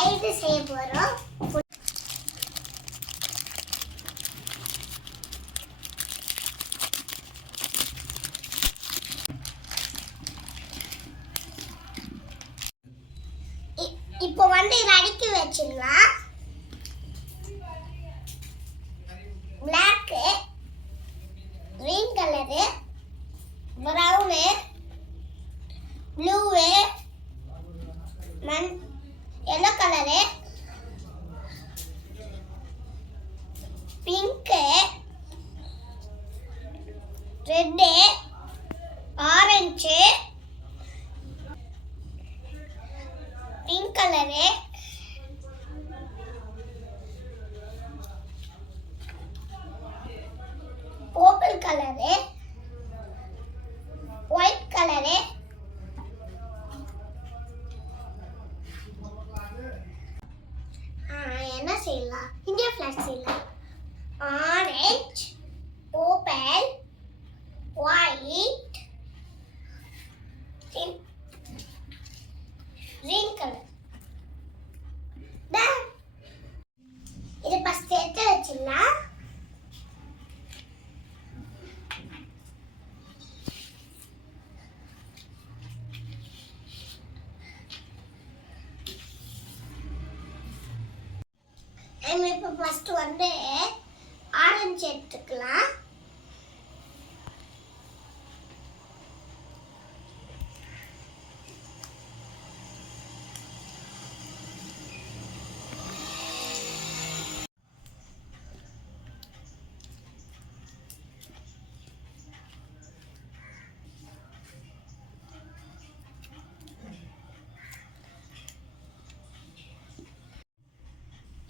Ride செய்ய போறோம். இப்போ வந்து இதை அடுக்கி வச்சிடலாம். Black, green colour, brown, blue, yellow colour, pink, red, orange, pink colour, purple colour, white colour, என்ன செய்யலாம்? இந்தியா ஃபிளாக் செய்யலாம். Orange, purple, white, green colour. இதை ஃபர்ஸ்ட் எடுத்து வச்சிடலாம். இப்போ ஃபர்ஸ்ட் வந்து ஆரஞ்சு எடுத்துக்கலாம்.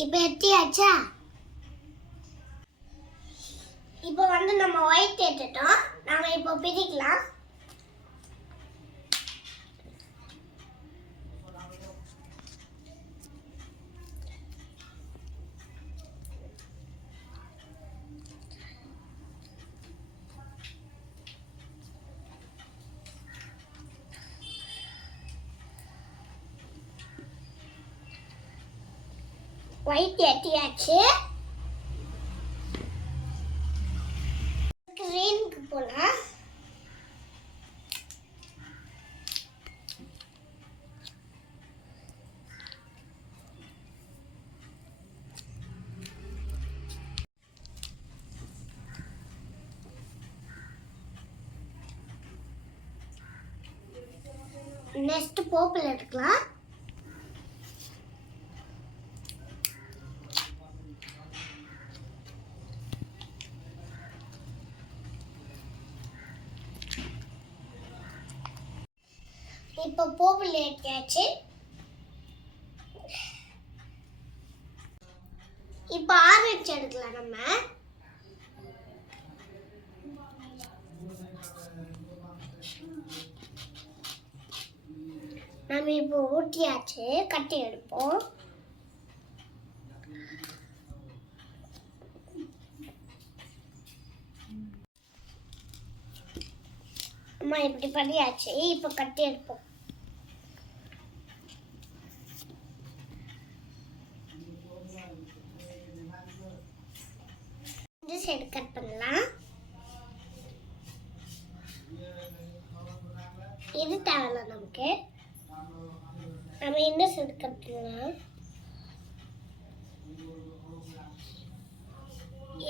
இப்போ எட்டியாச்சா? இப்போ வந்து நம்ம ஒயிட் எடுத்துட்டோம். நாம இப்போ பிரிக்கலாம். ஒயிட் எட்டியாச்சு. கிரீனுக்கு போலாம். நெக்ஸ்ட் பர்பிள் எடுக்கலாம். இப்போ பர்பிள் எடுத்தாச்சு. இப்போ ஆரஞ்சு எடுக்கலாம். நம்ம இப்போ ஊட்டியாச்சு. கட்டி எடுப்போம். அம்மா இப்படி பண்ணியாச்சு. இப்போ கட்டி எடுப்போம். இந்த சைடு கட் பண்ணலாம். இது தேவையில்ல நமக்கு. நம்ம இந்த சைடு கட் பண்ணலாம்.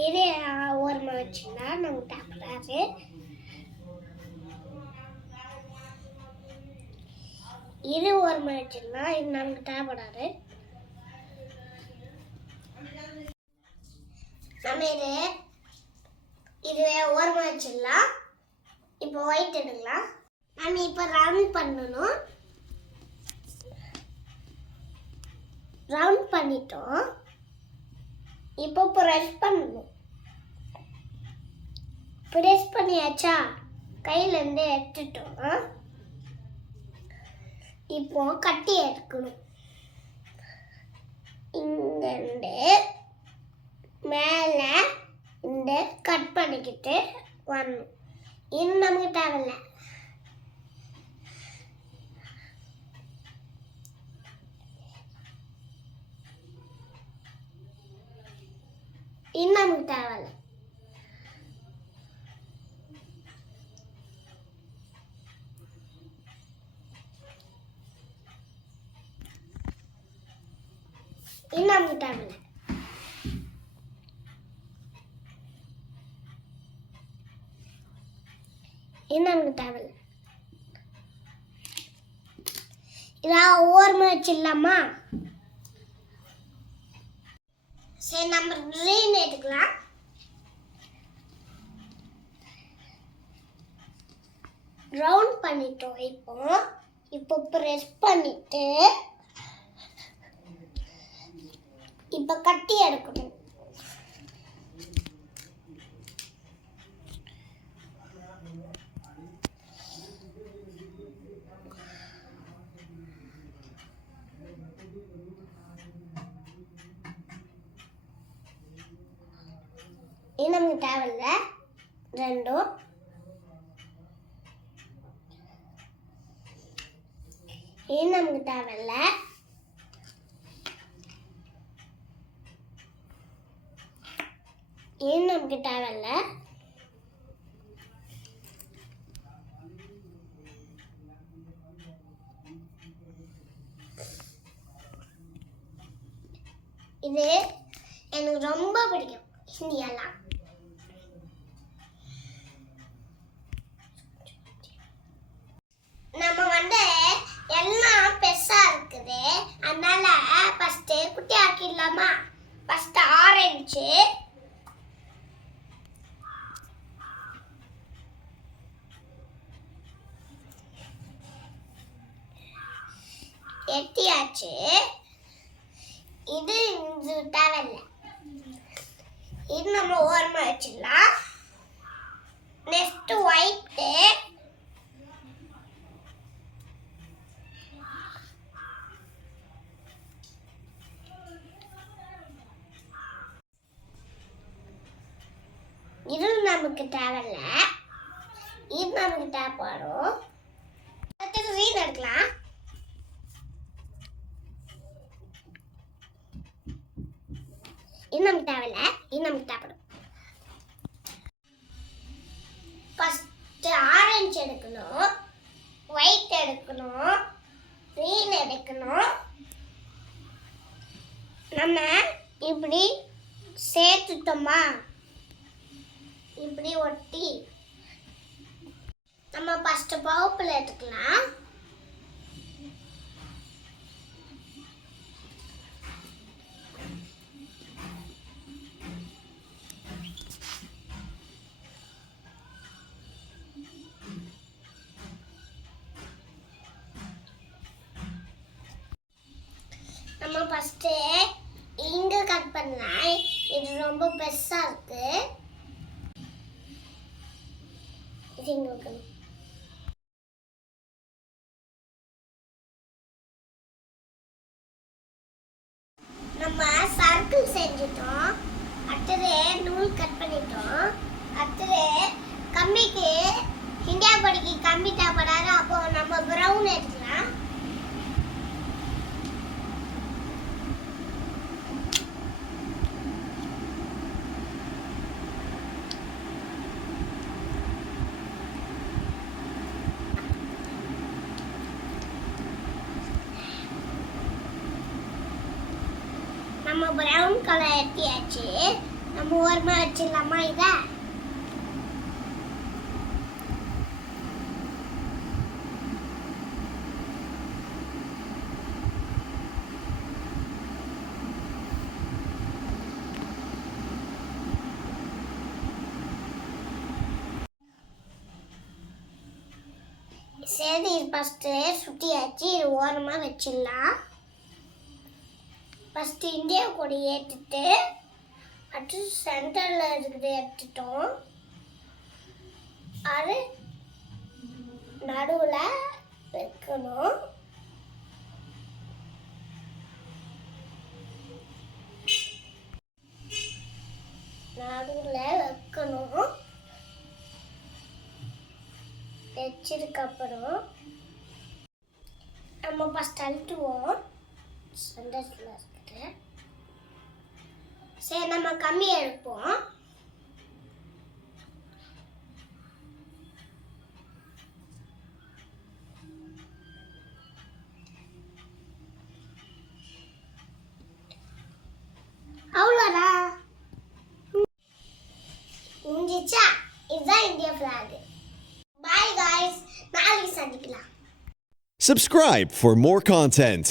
இது ஓரமாக வச்சுன்னா நமக்கு தேவைப்படாது. இது ஓரமாக வச்சுன்னா இது நமக்கு தேவைப்படாது. நம்ம இது ஓரமாக வச்சிடலாம். இப்போ ஒயிட் எடுக்கலாம். நம்ம இப்போ ரவுண்ட் பண்ணணும். ரவுண்ட் பண்ணிட்டோம். இப்போ ப்ரெஸ் பண்ணணும். ப்ரெஸ் பண்ணியாச்சா? கையிலேருந்து எடுத்துட்டோம். இப்போ கட்டி எடுக்கணும். இங்கிருந்து மேலே இந்த கட் பண்ணிக்கிட்டு வரணும். இது நமக்கு தேவையில்லை. இது நமக்கு தேவையில்ல. இது நமக்கு தேவையில்ல. இது நமக்கு தேவையில்ல. இதெல்லாம் ஓரமா வச்சிடலாமா? சரி, நம்ம க்ரீன் எடுக்கலாம். ரவுண்ட் பண்ணிட்டோம். இப்போ ப்ரெஸ் பண்ணிட்டு இப்போ கட்டி எடுக்கணும். இது நமக்கு தேவையில்ல. ரெண்டும் இது நமக்கு தேவையில்ல. இது நமக்கு தேவையில்ல. இது எனக்கு ரொம்ப பிடிக்கும். ஹிந்தியெல்லாம் நம்ம எல்லாம் பெருசா இருக்குது. அதனால ஃபர்ஸ்ட் குட்டி ஆக்கிடலாமா? First orange, எட்டியாச்சு. இது தேவையில்லை. இது நம்ம ஓரமா வச்சிடலாம். நெக்ஸ்ட் ஒயிட்டு, இது நமக்கு தேவையில்ல. இது நமக்கு தேவைப்படும். அடுத்தது ரீன் எடுக்கலாம். இது நமக்கு தேவையில்ல. இது நமக்கு தேவைப்படும். ஃபர்ஸ்ட் ஆரஞ்சு எடுக்கணும், ஒயிட் எடுக்கணும், ரீன் எடுக்கணும். நம்ம இப்படி சேர்த்துட்டோமா? இப்படி ஒட்டி நம்ம ஃபர்ஸ்ட் பவுப்பில் எடுத்துக்கலாம். நம்ம ஃபர்ஸ்ட் இங்க கட் பண்ணலாம். இது ரொம்ப பெருசா இருக்கு. இது இங்க வைக்கணும். நம்ம சர்க்கிள் செஞ்சிட்டோம். அடுத்தது நூல் கட் பண்ணிட்டோம். அடுத்தது கம்பிக்கு இந்தியா கொடிக்கு கம்பி தேவைப்படாது. அப்போ நம்ம ப்ரௌன் எடுக்கலாம். நம்ம ப்ரௌன் கலர் எடுத்தியாச்சு. நம்ம ஓரமா வச்சிடலாமா? இதை சரி, ஃபஸ்ட்டு சுட்டியாச்சு. இது ஓரமா வச்சிடலாம். ஃபஸ்ட்டு இந்தியா கொடி ஏற்றிட்டு அடுத்து சென்டரில் இருக்கிறது எடுத்துட்டோம். அது நடுவில் வைக்கணும். நடுவில் வைக்கணும். வச்சதுக்கப்புறம் நம்ம ஃபஸ்ட் அழுத்துவோம். சென்டரில் இருக்குது. சரி நம்ம கம்மி எடுப்போம். அவ்வளோதான். முடிஞ்சிச்சா? இதுதான் இந்தியா ஃபிளாக். பாய் காய்ஸ், நாளைக்கு சந்திக்கலாம். Subscribe for more content.